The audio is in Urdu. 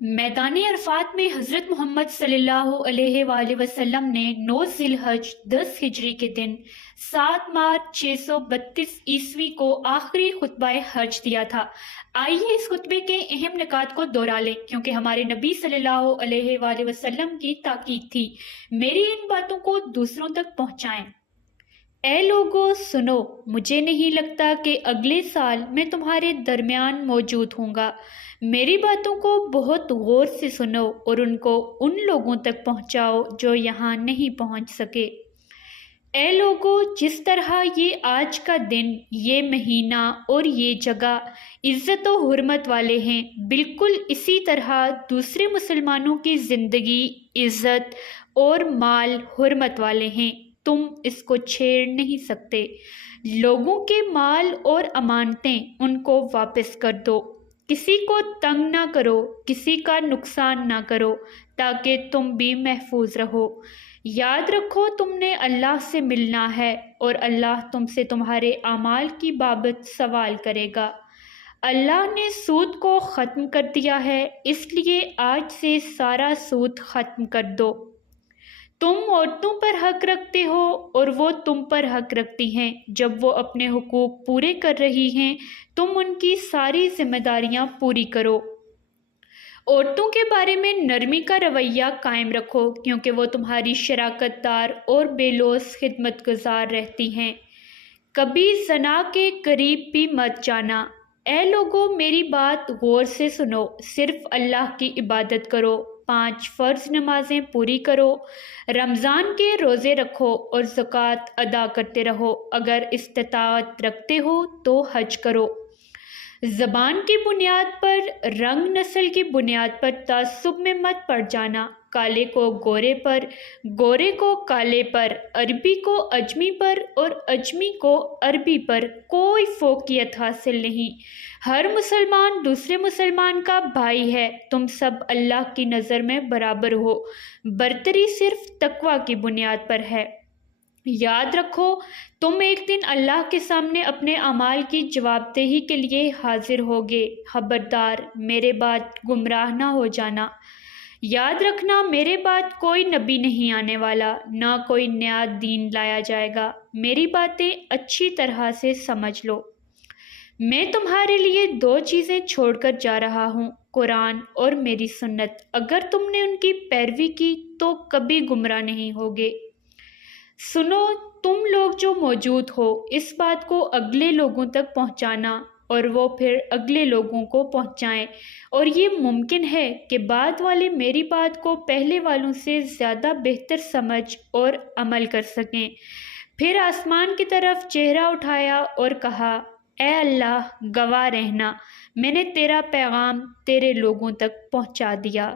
میدان عرفات میں حضرت محمد صلی اللہ علیہ وآلہ وسلم نے 9 ذی الحج 10 ہجری کے دن 7 مارچ 632 عیسوی کو آخری خطبہ حج دیا تھا۔ آئیے اس خطبے کے اہم نکات کو دہرا لیں، کیونکہ ہمارے نبی صلی اللہ علیہ وآلہ وسلم کی تاکید تھی، میری ان باتوں کو دوسروں تک پہنچائیں۔ اے لوگو سنو، مجھے نہیں لگتا کہ اگلے سال میں تمہارے درمیان موجود ہوں گا۔ میری باتوں کو بہت غور سے سنو اور ان کو ان لوگوں تک پہنچاؤ جو یہاں نہیں پہنچ سکے۔ اے لوگو، جس طرح یہ آج کا دن، یہ مہینہ اور یہ جگہ عزت و حرمت والے ہیں، بالکل اسی طرح دوسرے مسلمانوں کی زندگی، عزت اور مال حرمت والے ہیں۔ تم اس کو چھیڑ نہیں سکتے۔ لوگوں کے مال اور امانتیں ان کو واپس کر دو۔ کسی کو تنگ نہ کرو، کسی کا نقصان نہ کرو، تاکہ تم بھی محفوظ رہو۔ یاد رکھو تم نے اللہ سے ملنا ہے اور اللہ تم سے تمہارے اعمال کی بابت سوال کرے گا۔ اللہ نے سود کو ختم کر دیا ہے، اس لیے آج سے سارا سود ختم کر دو۔ تم عورتوں پر حق رکھتے ہو اور وہ تم پر حق رکھتی ہیں۔ جب وہ اپنے حقوق پورے کر رہی ہیں، تم ان کی ساری ذمہ داریاں پوری کرو۔ عورتوں کے بارے میں نرمی کا رویہ قائم رکھو، کیونکہ وہ تمہاری شراکت دار اور بے لوث خدمت گزار رہتی ہیں۔ کبھی زنا کے قریب بھی مت جانا۔ اے لوگو، میری بات غور سے سنو، صرف اللہ کی عبادت کرو، 5 فرض نمازیں پوری کرو، رمضان کے روزے رکھو اور زکوٰۃ ادا کرتے رہو، اگر استطاعت رکھتے ہو تو حج کرو۔ زبان کی بنیاد پر، رنگ نسل کی بنیاد پر تعصب میں مت پڑ جانا۔ کالے کو گورے پر، گورے کو کالے پر، عربی کو اجمی پر اور اجمی کو عربی پر کوئی فوقیت حاصل نہیں۔ ہر مسلمان دوسرے مسلمان کا بھائی ہے، تم سب اللہ کی نظر میں برابر ہو، برتری صرف تقوی کی بنیاد پر ہے۔ یاد رکھو تم ایک دن اللہ کے سامنے اپنے اعمال کی جواب دہی کے لیے حاضر ہوگے۔ خبردار، میرے بعد گمراہ نہ ہو جانا۔ یاد رکھنا، میرے بعد کوئی نبی نہیں آنے والا، نہ کوئی نیا دین لایا جائے گا۔ میری باتیں اچھی طرح سے سمجھ لو۔ میں تمہارے لیے 2 چیزیں چھوڑ کر جا رہا ہوں، قرآن اور میری سنت۔ اگر تم نے ان کی پیروی کی تو کبھی گمراہ نہیں ہوگے۔ سنو تم لوگ جو موجود ہو، اس بات کو اگلے لوگوں تک پہنچانا اور وہ پھر اگلے لوگوں کو پہنچائیں، اور یہ ممکن ہے کہ بعد والے میری بات کو پہلے والوں سے زیادہ بہتر سمجھ اور عمل کر سکیں۔ پھر آسمان کی طرف چہرہ اٹھایا اور کہا، اے اللہ، گواہ رہنا، میں نے تیرا پیغام تیرے لوگوں تک پہنچا دیا۔